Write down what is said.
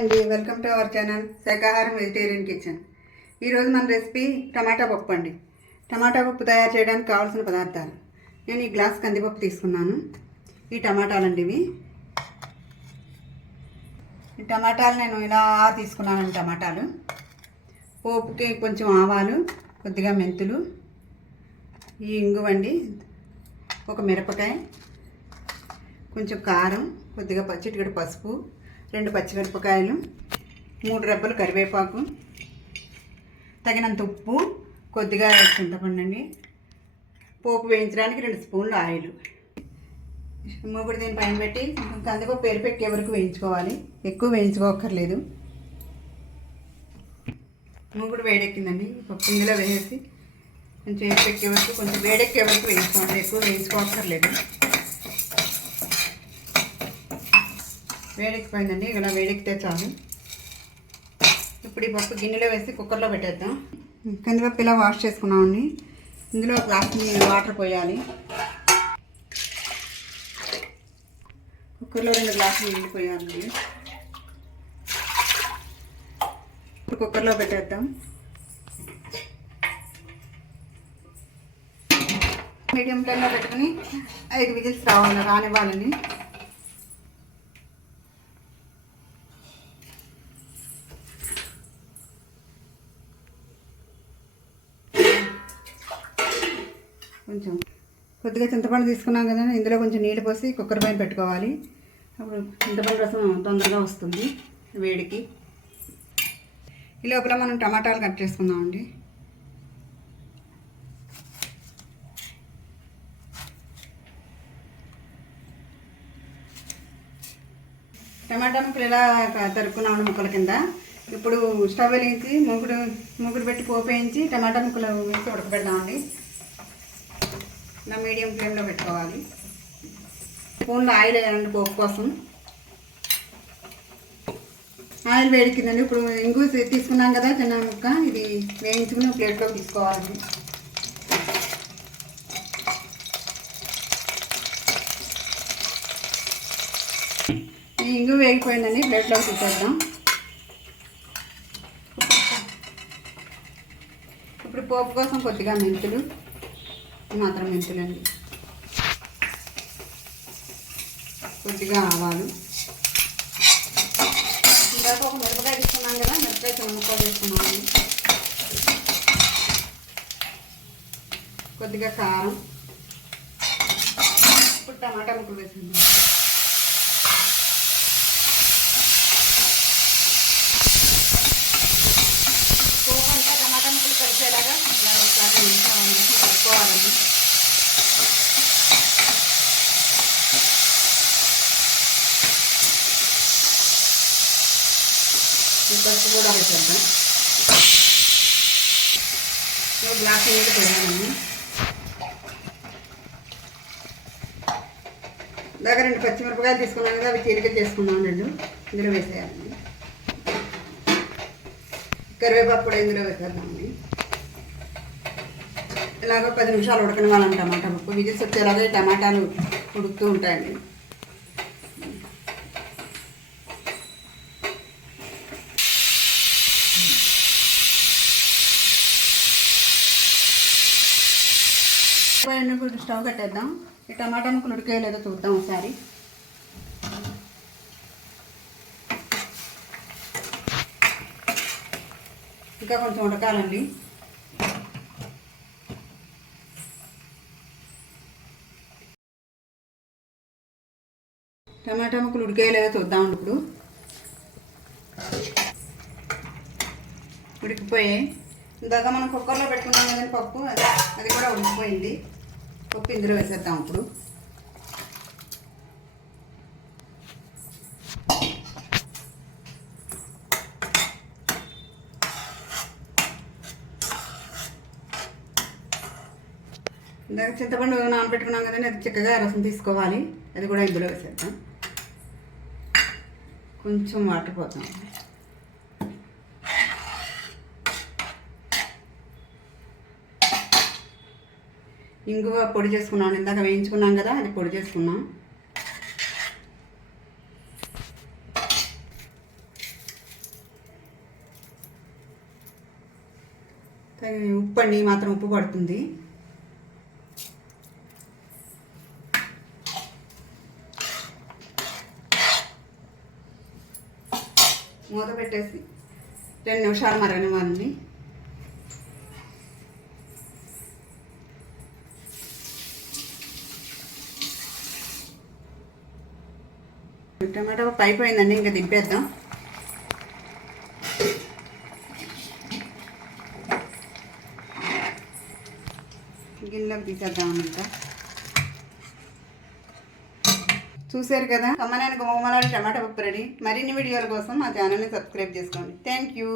అండి, welcome to our channel శాకాహారం vegetarian kitchen. ఈరోజు మన రెసిపీ టమాటా పప్పు అండి. టమాటా పప్పు తయారు చేయడానికి కావాల్సిన పదార్థాలు: నేను ఈ గ్లాస్ కందిపప్పు తీసుకున్నాను. ఈ టమాటాలండి ఇవి. ఈ టమాటాలు నేను ఇలా తీసుకున్నాను. టమాటాలు, పోపుకి కొంచెం ఆవాలు, కొద్దిగా మెంతులు, ఈ ఇంగువండి, ఒక మిరపకాయ, కొంచెం కారం, కొద్దిగా చిటికెడు పసుపు, 2 పచ్చిమిరపకాయలు, 3 రెబ్బలు కరివేపాకు, తగినంత ఉప్పు, కొద్దిగా చింతపండు అండి, పోపు వేయించడానికి 2 స్పూన్లు ఆయిల్. మూగుడు దీని పైన పెట్టి కందిపప్పు ఎరిపెక్కే వరకు వేయించుకోవాలి. ఎక్కువ వేయించుకోకర్లేదు. మూగుడు వేడెక్కిందండి. పప్పు ఇందులో వేసేసి కొంచెం ఎరిపెక్కే వరకు, కొంచెం వేడెక్కే వరకు వేయించుకోవాలి. ఎక్కువ వేయించుకోకర్లేదు. వేడెక్కిపోయిందండి. ఇలా వేడెక్కితే చాలు. ఇప్పుడు ఈ పప్పు గిన్నెలో వేసి కుక్కర్లో పెట్టేద్దాం. కందిపప్పు ఇలా వాష్ చేసుకున్నామండి. ఇందులో ఒక గ్లాస్ వాటర్ పోయాలి. కుక్కర్లో 2 గ్లాసులు నీళ్ళు పోయాలండి. ఇప్పుడు కుక్కర్లో పెట్టేద్దాం. మీడియం ఫ్లేమ్లో పెట్టుకుని 5 విజిల్స్ రానివ్వాలండి. కొంచెం కొద్దిగా చింతపండు తీసుకున్నాం కదా, ఇందులో కొంచెం నీళ్ళు పోసి కుక్కర్ పైన పెట్టుకోవాలి. అప్పుడు చింతపండు రసం తొందరగా వస్తుంది వేడికి. ఈ లోపల మనం టమాటాలు కట్ చేసుకుందామండి. టమాటా ముక్కలు ఇలా తరుక్కున్నామండి ముక్కల కింద. ఇప్పుడు స్టవ్ వెలిగించి మూగుడు పెట్టి పోపు వేయించి టమాటా ముక్కలు వేసి ఉడకబెడదామండి. ఇలా మీడియం ఫ్లేమ్లో పెట్టుకోవాలి. స్పూన్లో ఆయిల్ వేయాలండి పోపు కోసం. ఆయిల్ వేడికిందండి. ఇప్పుడు ఇంగు తీసుకున్నాం కదా చిన్న ముక్క, ఇది వేయించుకుని ప్లేట్లోకి తీసుకోవాలండి. ఈ ఇంగు వేగిపోయిందండి. ప్లేట్లోకి తీసేద్దాం. ఇప్పుడు పోపు కోసం కొద్దిగా మెంతులు, మాత్రం మెంతులండి, కొద్దిగా ఆవాలు, ఇందాక ఒక మిరపకాయ తీసుకున్నాం కదా, మిరపకాయ చిన్న ముక్కలు తీసుకున్నాము, కొద్దిగా కారం, ఇప్పుడు టమాటా ముక్కలు వేసుకుందాం. పోపు అంతా టమాటా ముక్కలు కలిసేలాగా ఒకసారి కలుపుకోవాలండి. పసుపు కూడా వేసేద్దాం. గ్లాస్ నీళ్ళు పోయాలండి. దాకా 2 పచ్చిమిరపకాయలు తీసుకున్నాం కదా, అవి చీలిక చేసుకున్నాం. 2 ఇందులో వేసేయాలండి. కరివేపాకు కూడా ఇందులో వేసేద్దామండి. ఇలాగ 10 నిమిషాలు ఉడకనివ్వాలండి. టమాటా పప్పు విజిల్స్ వచ్చేలాగా ఈ టమాటాలు ఉడుకుతూ ఉంటాయండి. ఇప్పుడు స్టవ్ కట్టేద్దాం. ఈ టమాటా ముక్కలు ఉడికేయలేదో చూద్దాం ఒకసారి. ఇంకా కొంచెం ఉడకాలండి. టమాటా ముక్కలు ఉడికేయలేదో చూద్దామండి. ఇప్పుడు ఉడికిపోయాయి. ఇందాక మనం కుక్కర్లో పెట్టుకున్నాం కదండి పప్పు, అది కూడా ఉడికిపోయింది. పప్పు ఇందులో వేసేద్దాం. ఇప్పుడు ఇందాక చింతపండు నానబెట్టుకున్నాం కదండి, అది చక్కగా రసం తీసుకోవాలి. అది కూడా ఇందులో వేసేద్దాం. కొంచెం వాటర్ పోతాం. ఇంగువ పొడి చేసుకున్నాను. ఇందాక వేయించుకున్నాం కదా, అది పొడి చేసుకున్నాం. ఉప్పు అండి, మాత్రం ఉప్పు పడుతుంది. మూత పెట్టేసి 2 నిమిషాలు మరగనివ్వండి. టమాటా పప్పు అయిపోయిందండి, ఇంకా దింపేద్దాం. గిన్నెలోకి తీసేద్దాం. ఇంకా చూసారు కదా, కమ్మనానికి గుమగుమలాడే టమాటా పప్పు రెడీ. మరిన్ని వీడియోల కోసం మా ఛానల్ని సబ్స్క్రైబ్ చేసుకోండి. Thank you.